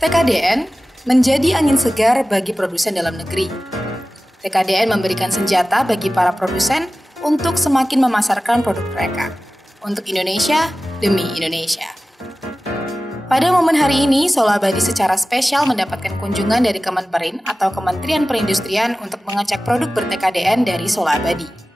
TKDN menjadi angin segar bagi produsen dalam negeri. TKDN memberikan senjata bagi para produsen untuk semakin memasarkan produk mereka untuk Indonesia demi Indonesia. Pada momen hari ini, Solo Abadi secara spesial mendapatkan kunjungan dari Kemenperin atau Kementerian Perindustrian untuk mengecek produk ber-TKDN dari Solo Abadi.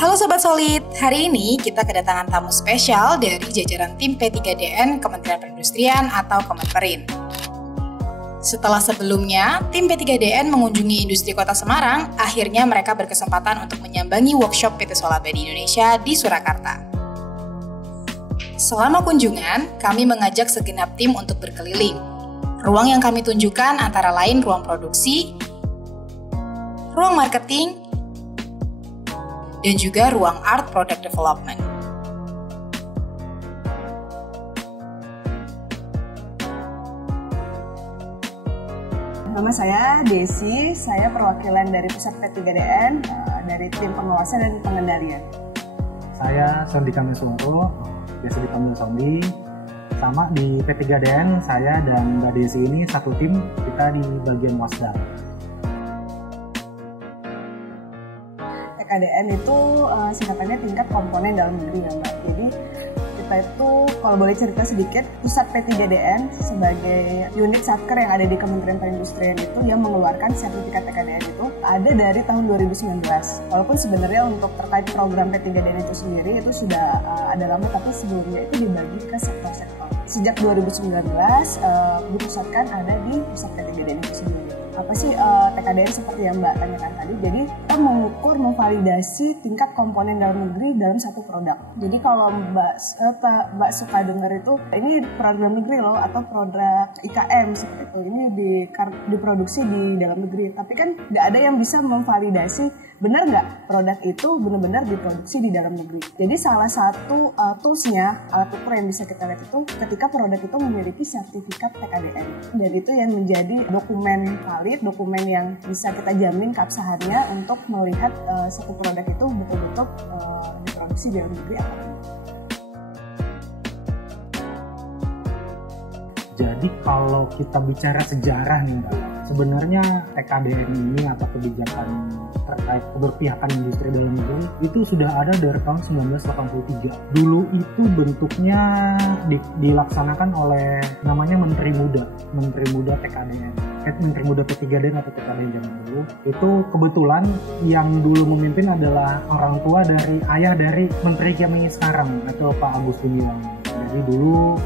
Halo Sobat Solid, hari ini kita kedatangan tamu spesial dari jajaran tim P3DN Kementerian Perindustrian atau Kemenperin. Setelah sebelumnya, tim P3DN mengunjungi industri kota Semarang, akhirnya mereka berkesempatan untuk menyambangi workshop PT Solo Abadi Indonesia di Surakarta. Selama kunjungan, kami mengajak segenap tim untuk berkeliling. Ruang yang kami tunjukkan antara lain ruang produksi, ruang marketing, dan juga ruang art product development. Nama saya Desi, saya perwakilan dari pusat P3DN, dari tim pengawasan dan pengendalian. Saya Sondi Kamesworo, biasa dipanggil Sondi. Sama di P3DN, saya dan Mbak Desi ini satu tim, kita di bagian wasda. TKDN itu singkatannya tingkat komponen dalam negeri ya Mbak. Jadi kita itu kalau boleh cerita sedikit, pusat P3DN sebagai unit satker yang ada di Kementerian Perindustrian itu yang mengeluarkan sertifikat TKDN itu ada dari tahun 2019. Walaupun sebenarnya untuk terkait program P3DN itu sendiri itu sudah ada lama, tapi sebelumnya itu dibagi ke sektor-sektor. Sejak 2019 dipusatkan ada di pusat P3DN itu sendiri. Apa sih TKDN seperti yang Mbak tanyakan tadi? Jadi kita mengukur, memvalidasi tingkat komponen dalam negeri dalam satu produk. Jadi kalau Mbak suka dengar itu, ini produk negeri loh atau produk IKM seperti itu. Ini diproduksi di dalam negeri. Tapi kan nggak ada yang bisa memvalidasi benar nggak produk itu benar-benar diproduksi di dalam negeri. Jadi salah satu toolsnya, alat ukur yang bisa kita lihat itu ketika produk itu memiliki sertifikat TKDN. Dan itu yang menjadi dokumen valid, dokumen yang bisa kita jamin keabsahannya untuk melihat satu produk itu betul-betul diproduksi di dalam negeri atau tidak. Jadi kalau kita bicara sejarah nih Mbak, sebenarnya TKDN ini atau kebijakan terkait keberpihakan industri dalam negeri itu sudah ada dari tahun 1983. Dulu itu bentuknya dilaksanakan oleh namanya Menteri Muda TKDN. Menteri Muda P3DN atau TKDN zaman dulu. Itu kebetulan yang dulu memimpin adalah orang tua dari ayah dari Menteri kami sekarang atau Pak Agus Gumiwang. Jadi dulu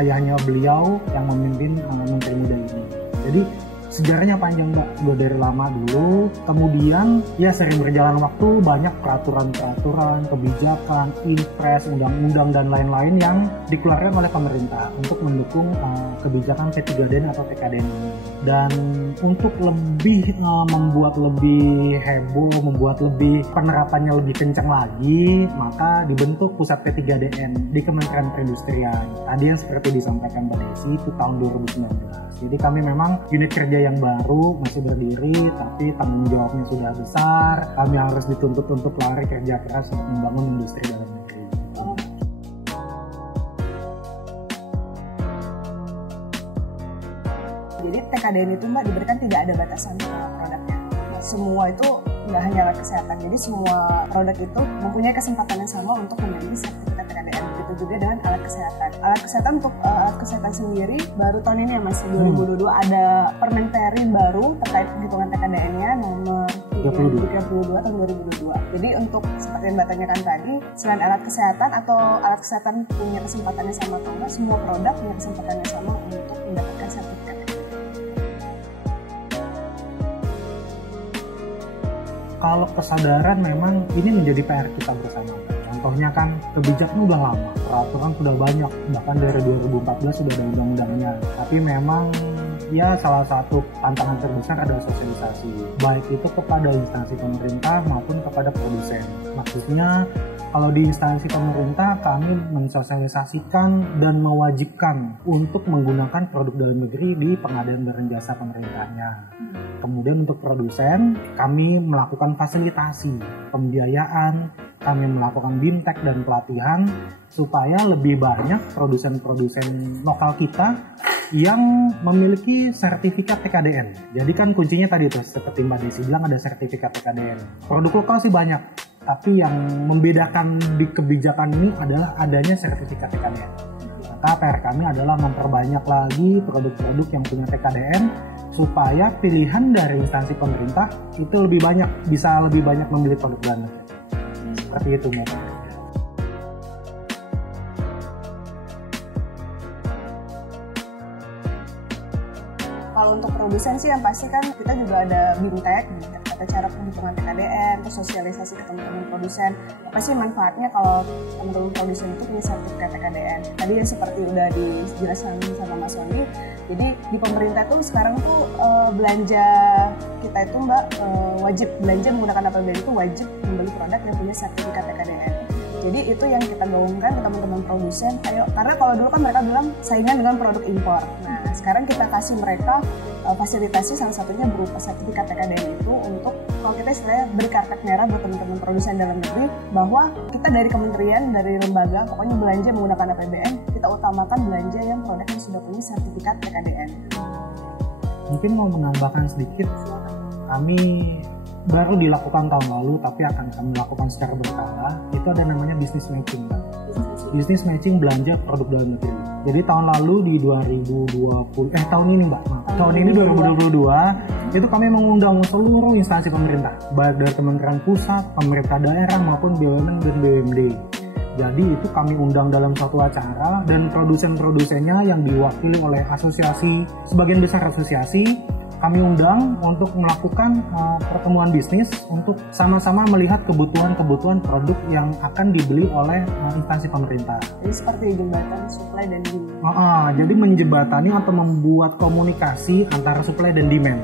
ayahnya beliau yang memimpin Menteri Muda ini. Jadi sejarahnya panjang Mbak, udah dari lama dulu. Kemudian ya sering berjalan waktu, banyak peraturan-peraturan, kebijakan, impres, undang-undang dan lain-lain yang dikeluarkan oleh pemerintah untuk mendukung kebijakan P3DN atau TKDN ini. Dan untuk lebih membuat lebih heboh, membuat lebih penerapannya lebih kencang lagi, maka dibentuk pusat P3DN di Kementerian Perindustrian. Tadi yang seperti disampaikan Mbak Desi itu tahun 2019. Jadi kami memang unit kerja yang baru, masih berdiri, tapi tanggung jawabnya sudah besar. Kami harus dituntut untuk lari kerja keras untuk membangun industri dalam negeri. Jadi TKDN itu Mbak diberikan tidak ada batasan produknya. Semua itu nggak hanya alat kesehatan, jadi semua produk itu mempunyai kesempatan yang sama untuk memiliki sertifikat TKDN. Begitu juga dengan alat kesehatan. Alat kesehatan untuk alat kesehatan sendiri baru tahun ini ya Mas, 2022 ada Permenperin baru terkait penghitungan TKDN-nya nomor 32 tahun 2022. Jadi untuk seperti yang Mbak tanyakan tadi, selain alat kesehatan atau alat kesehatan punya kesempatannya sama atau enggak, semua produk punya kesempatannya sama untuk mendapatkan sertifikat. Kalau kesadaran memang ini menjadi PR kita bersama. Contohnya kan kebijakan udah lama, peraturan sudah banyak, bahkan dari 2014 sudah ada undang-undangnya. Tapi memang ya salah satu tantangan terbesar adalah sosialisasi, baik itu kepada instansi pemerintah maupun kepada produsen. Maksudnya kalau di instansi pemerintah kami mensosialisasikan dan mewajibkan untuk menggunakan produk dalam negeri di pengadaan barang jasa pemerintahnya. Kemudian untuk produsen kami melakukan fasilitasi, pembiayaan, kami melakukan BIMTEK dan pelatihan supaya lebih banyak produsen-produsen lokal kita yang memiliki sertifikat TKDN. Jadi kan kuncinya tadi tuh seperti Mbak Desi bilang ada sertifikat TKDN. Produk lokal sih banyak, tapi yang membedakan di kebijakan ini adalah adanya sertifikat TKDN. Maka PR kami adalah memperbanyak lagi produk-produk yang punya TKDN supaya pilihan dari instansi pemerintah itu bisa lebih banyak membeli produk dalam negeri. Seperti itu Mbak. Kalau untuk produsen sih yang pasti kan kita juga ada BIMTEK, tata cara penghitungan TKDN, terus sosialisasi ke teman-teman produsen. Apa sih manfaatnya kalau teman-teman produsen itu punya sertifikat TKDN? Tadi yang seperti udah dijelaskan sama Mas Sony, jadi di pemerintah tuh sekarang tuh belanja kita itu Mbak wajib belanja menggunakan APBN itu wajib membeli produk yang punya sertifikat TKDN. Jadi itu yang kita gaungkan ke teman-teman produsen. Ayo, karena kalau dulu kan mereka bilang saingan dengan produk impor. Nah, sekarang kita kasih mereka fasilitasi salah satunya berupa sertifikat TKDN itu untuk kalau kita istilahnya beri karpet merah buat teman-teman produsen dalam negeri bahwa kita dari kementerian, dari lembaga, pokoknya belanja menggunakan APBN, kita utamakan belanja yang produk yang sudah punya sertifikat TKDN. Mungkin mau menambahkan sedikit, kami baru dilakukan tahun lalu tapi akan kami lakukan secara berkala. Itu ada namanya business matching kan? Business matching belanja produk dalam negeri. Jadi tahun lalu di 2020 tahun ini Mbak, tahun ini 2022 itu kami mengundang seluruh instansi pemerintah baik dari Kementerian Pusat, pemerintah daerah maupun BUMN dan BUMD. Jadi itu kami undang dalam suatu acara dan produsen-produsennya yang diwakili oleh asosiasi, sebagian besar asosiasi kami undang untuk melakukan pertemuan bisnis untuk sama-sama melihat kebutuhan-kebutuhan produk yang akan dibeli oleh instansi pemerintah. Jadi seperti jembatan supply dan demand. Jadi menjembatani atau membuat komunikasi antara supply dan demand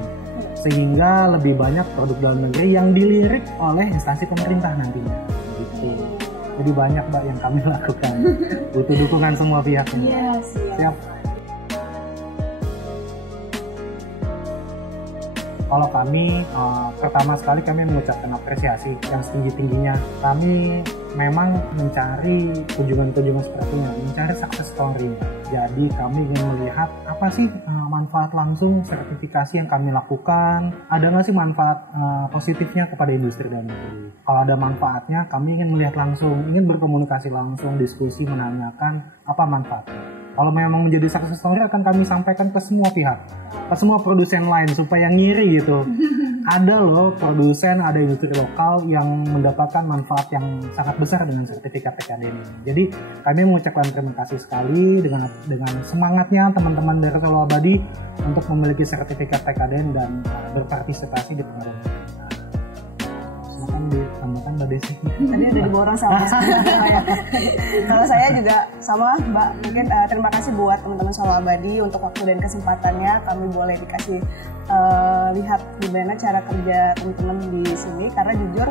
sehingga lebih banyak produk dalam negeri yang dilirik oleh instansi pemerintah nantinya. Gitu. Jadi banyak Mbak yang kami lakukan. Butuh dukungan semua pihak. Iya, siap. Kalau kami, pertama sekali kami mengucapkan apresiasi yang setinggi-tingginya. Kami memang mencari kunjungan-kunjungan sepertinya, mencari success story. Jadi kami ingin melihat apa sih manfaat langsung sertifikasi yang kami lakukan. Ada nggak sih manfaat positifnya kepada industri dalam negeri? Kalau ada manfaatnya, kami ingin melihat langsung, ingin berkomunikasi langsung, diskusi, menanyakan apa manfaatnya. Kalau memang menjadi success story akan kami sampaikan ke semua pihak, ke semua produsen lain supaya ngiri gitu. Ada loh produsen, ada industri lokal yang mendapatkan manfaat yang sangat besar dengan sertifikat TKDN ini. Jadi kami mengucapkan terima kasih sekali dengan semangatnya teman-teman dari Solo Abadi untuk memiliki sertifikat TKDN dan berpartisipasi di pengadaan. Silakan ditambahkan Mbak Desi. Tadi udah diborong sama saya. Kalau saya juga sama Mbak, mungkin terima kasih buat teman-teman Solo Abadi untuk waktu dan kesempatannya. Kami boleh dikasih lihat gimana cara kerja teman-teman di sini, karena jujur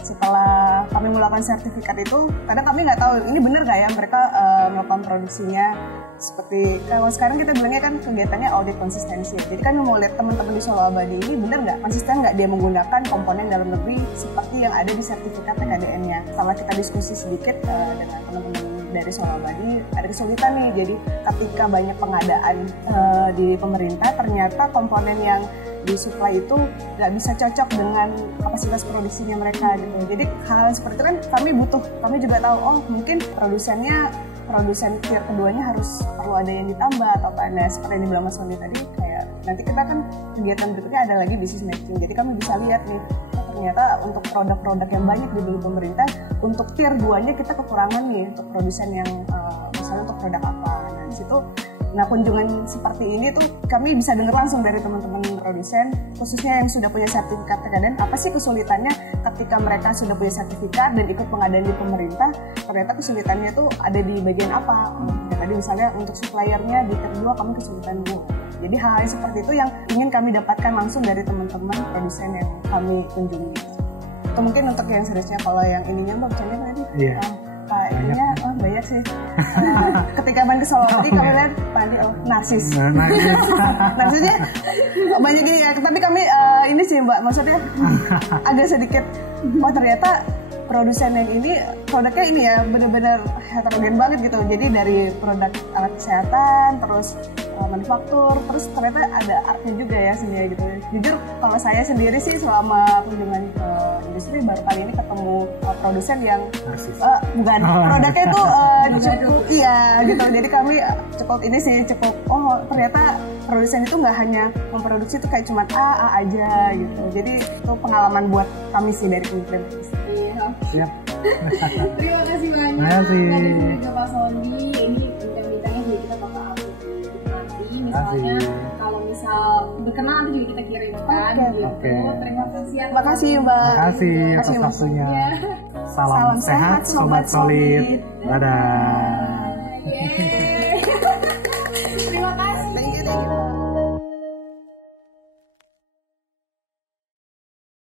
setelah kami melakukan sertifikat itu kadang kami nggak tahu ini benar nggak ya mereka melakukan produksinya. Seperti kalau sekarang kita bilangnya kan kegiatannya audit konsistensi. Jadi kan mau lihat teman-teman di Solo Abadi ini benar nggak, konsisten nggak dia menggunakan komponen dalam negeri seperti yang ada di sertifikat TKDN-nya. Setelah kita diskusi sedikit dengan teman-teman dari Solo Abadi, ada kesulitan nih. Jadi ketika banyak pengadaan di pemerintah, ternyata komponen yang disuplai itu nggak bisa cocok dengan kapasitas produksinya mereka gitu. Jadi hal seperti itu kan kami juga tahu, oh mungkin produsen tier keduanya perlu ada yang ditambah atau apa. Nah seperti yang dibilang Mas Sony tadi, kayak nanti kita kan kegiatan berikutnya ada lagi business matching. Jadi kami bisa lihat nih, ternyata untuk produk-produk yang banyak dibeli pemerintah, untuk tier 2-nya kita kekurangan nih untuk produsen yang misalnya untuk produk apa. Nah di situ, kunjungan seperti ini tuh kami bisa dengar langsung dari teman-teman produsen, khususnya yang sudah punya sertifikat TKDN, apa sih kesulitannya ketika mereka sudah punya sertifikat dan ikut pengadaan di pemerintah, ternyata kesulitannya tuh ada di bagian apa. Ya, tadi misalnya untuk suppliernya di tier 2 kami kesulitan Bu. Jadi hal-hal seperti itu yang ingin kami dapatkan langsung dari teman-teman produsen yang kami kunjungi. Itu mungkin untuk yang seriusnya. Kalau yang ininya Mbak bercanda tadi, ininya banyak sih. Ketika main ke Solo tadi kami lihat narsis. Narsisnya banyak gini ya. Tapi kami ini sih Mbak, maksudnya agak sedikit ternyata produsen yang ini produknya ini ya benar-benar heterogen banget gitu. Jadi dari produk alat kesehatan, terus manufaktur, terus ternyata ada artnya juga ya sendiri gitu. Jujur kalau saya sendiri sih selama kunjungan ke industri baru kali ini ketemu produsen yang bukan produknya itu cukup iya gitu. Jadi kami cukup ini sih cukup ternyata produsen itu nggak hanya memproduksi itu kayak cuma A aja gitu. Jadi itu pengalaman buat kami sih dari Kementerian Perindustrian. Siap. Terima kasih banyak. Terima kasih. Dari juga Pak Sony. Ini bincang-bincangnya juga kita bakal upload nanti. Misalnya kalau misal berkenan nanti juga kita kirimkan gitu. Terima kasih. Terima kasih Mbak. Terima kasih atas waktunya. Salam sehat, sobat solid. Dadah.